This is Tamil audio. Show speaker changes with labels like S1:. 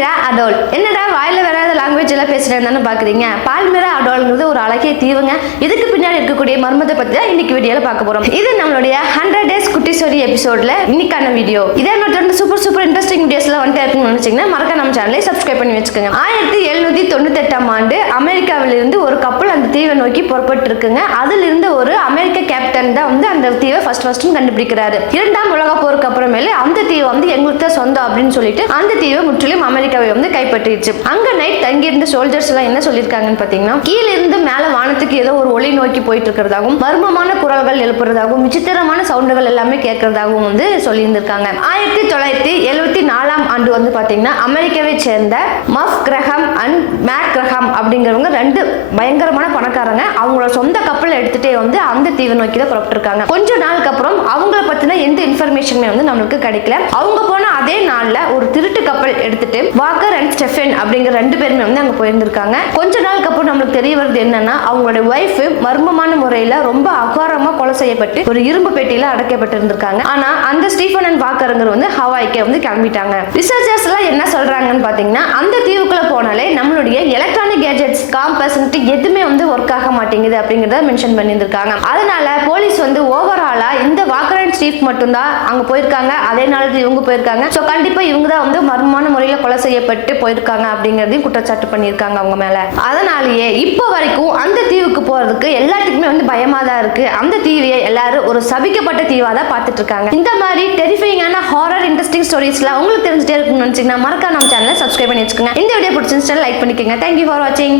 S1: பால்மிரா அடோல். என்னடா வாயில் வராத லாங்குவேஜ் எல்லாம் பேசுறேன்னு பார்க்குறீங்க பால்மிரா அடோல்ங்கிறது ஒரு அழகிய தீவுங்க. இதுக்கு பின்னாடி இருக்கக்கூடிய மர்மத்தை பற்றி தான் இன்னைக்கு வீடியோவில் பார்க்க போகிறோம் இது நம்மளுடைய ஹண்ட்ரட் டேஸ் குட்டி ஸ்டோரி எபிசோட்ல இன்னைக்கான வீடியோ இதே மாதிரி சூப்பர் சூப்பர் இன்ட்ரெஸ்டிங் வீடியோஸ்லாம் வந்துட்டு இருக்குன்னு நினச்சிங்கன்னா மறக்க நம்ம சேனலை சப்ஸ்கிரைப் பண்ணி வச்சுக்கோங்க. ஆயிரத்தி எழுநூத்தி தொண்ணூத்தெட்டாம் ஆண்டு அமெரிக்காவிலிருந்து ஒரு கப்பல் அந்த தீவை நோக்கி புறப்பட்டுருக்குங்க. அதுல இருந்து ஒரு அமெரிக்க கேப்டன் தான் வந்து அந்த தீவை ஃபர்ஸ்ட் ஃபர்ஸ்ட் கண்டுபிடிக்கிறாரு. இரண்டாம் உலக போருக்கு அப்புறமேலே அந்த தீவு வந்து எங்களுக்கு தான் சொந்தம் அப்படின்னு சொல்லிட்டு அந்த தீவை முற்றிலும் அமெரிக்காவை வந்து கைப்பற்றிடுச்சு. அங்க நைட் தங்கி இருந்த சோல்ஜர்ஸ் எல்லாம் என்ன சொல்லியிருக்காங்கன்னு பாத்தீங்கன்னா கீழ இருந்து மேல வானத்துக்கு ஏதோ ஒரு ஒளி நோக்கி போயிட்டு இருக்கிறதாகவும் மர்மமான குரல்கள் எழுப்புறதாகவும் விசித்திரமான சவுண்டுகள் எல்லாமே கேட்கறதாகவும் வந்து சொல்லியிருந்திருக்காங்க. ஆயிரத்தி தொள்ளாயிரத்தி எழுபத்தி நாலாம் ஆண்டு வந்து பாத்தீங்கன்னா அமெரிக்காவை சேர்ந்த Muff Graham and Matt Graham அப்படிங்கிறவங்க ரெண்டு பயங்கரமான பணக்காரங்க. அவங்களோட சொந்த கப்பல் எடுத்துட்டே வந்து அந்த தீவை நோக்கி தான் புறப்பட்டுருக்காங்க. கொஞ்ச நாளுக்கு அப்புறம் அவங்கள பத்தின எந்த இன்ஃபர்மேஷனுமே வந்து நம்மளுக்கு கிடைக்கல. அவங்க போன அதே நாள்ல ஒரு திருட்டு கப்பல் எடுத்துட்டு வாக்கர் அண்ட் ஸ்டெஃபன் அப்படிங்கிற ரெண்டு பேருமே வந்து அங்க போயிருந்திருக்காங்க. கொஞ்ச நாளுக்கு அப்புறம் நம்மளுக்கு தெரிய வருது என்னன்னா அவங்களோட ஒய்ஃப் மர்மமான முறையில ரொம்ப அகாரமா கொலை செய்யப்பட்டு ஒரு இரும்பு பெட்டியில அடைக்கப்பட்டு இருந்திருக்காங்க ஆனா அந்த ஸ்டீஃபன் அண்ட் வாக்கருங்கிற வந்து ஹவாய்க்கு வந்து கிளம்பிட்டாங்க. ரிசர்ச்சர்ஸ் எல்லாம் என்ன சொல்றாங்கன்னு பாத்தீங்கன்னா அந்த தீவுக்குள்ள போனாலே நம்மளுடைய எலக்ட்ரானிக் கேஜெட்ஸ் காம்பஸ் எதுவுமே வந்து ஒர்க் ஆக மாட்டேங்குது அப்படிங்கறத மென்ஷன் பண்ணியிருந்திருக்காங்க. அதனால போலீஸ் வந்து ஓவராலா இந்த வாக்கர் அண்ட் ஸ்டீஃப் மட்டும்தான் அங்க போயிருக்காங்க. அதே நாள் இவங்க போயிருக்காங்க. ஸோ கண்டிப்பா இவங்க தான் வந்து மர்மமான முறையில் கொலை செய்யப்பட்டு போயிருக்காங்க அப்படிங்கிறதையும் குற்றச்சாட்டு பண்ணியிருக்காங்க அவங்க மேலே. அதனாலேயே இப்போ வரைக்கும் அந்த தீவுக்கு போகிறதுக்கு எல்லாத்துக்குமே வந்து பயமாக தான் இருக்குது அந்த தீவியை எல்லாரும் ஒரு சபிக்கப்பட்ட தீவாக தான் பார்த்துட்டு இருக்காங்க இந்த மாதிரி டெரிஃபைங்கான ஹாரர் இன்ட்ரெஸ்டிங் ஸ்டோரிஸ்லாம் உங்களுக்கு தெரிஞ்சுட்டே இருக்குன்னு நினச்சிங்கன்னா மறக்காம நம்ம சேனலை சப்ஸ்கிரைப் பண்ணி வச்சுக்கோங்க. இந்த வீடியோ பிடிச்சிருந்துச்சுன்னா லைக் பண்ணிக்கோங்க. தேங்க்யூ ஃபார் வாட்சிங்